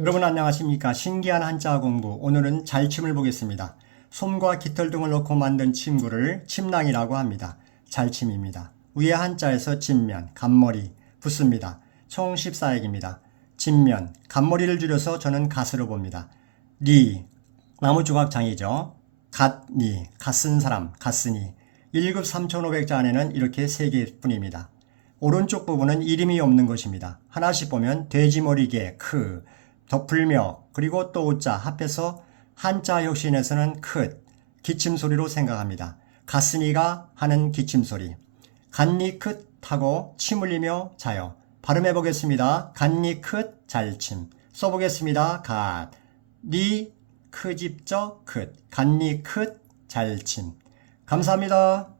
여러분 안녕하십니까? 신기한 한자 공부. 오늘은 잘침을 보겠습니다. 솜과 깃털 등을 넣고 만든 침구를 침낭이라고 합니다. 잘침입니다. 위에 한자에서 진면, 간머리, 붙습니다. 총 14약입니다. 진면, 간머리를 줄여서 저는 갓으로 봅니다. 리, 나무조각장이죠. 갓니, 갓쓴 사람, 갓쓰니. 1급 3,500자 안에는 이렇게 3개뿐입니다. 오른쪽 부분은 이름이 없는 것입니다. 하나씩 보면 돼지머리개, 크, 덧불며 그리고 또 오자 합해서 한자 혁신에서는 크, 기침소리로 생각합니다. 가스니가 하는 기침소리. 간니 크 하고 침 흘리며 자요. 발음해 보겠습니다. 간니 크 잘침. 써보겠습니다. 갓, 니 크집적 크, 간니 크 잘침. 감사합니다.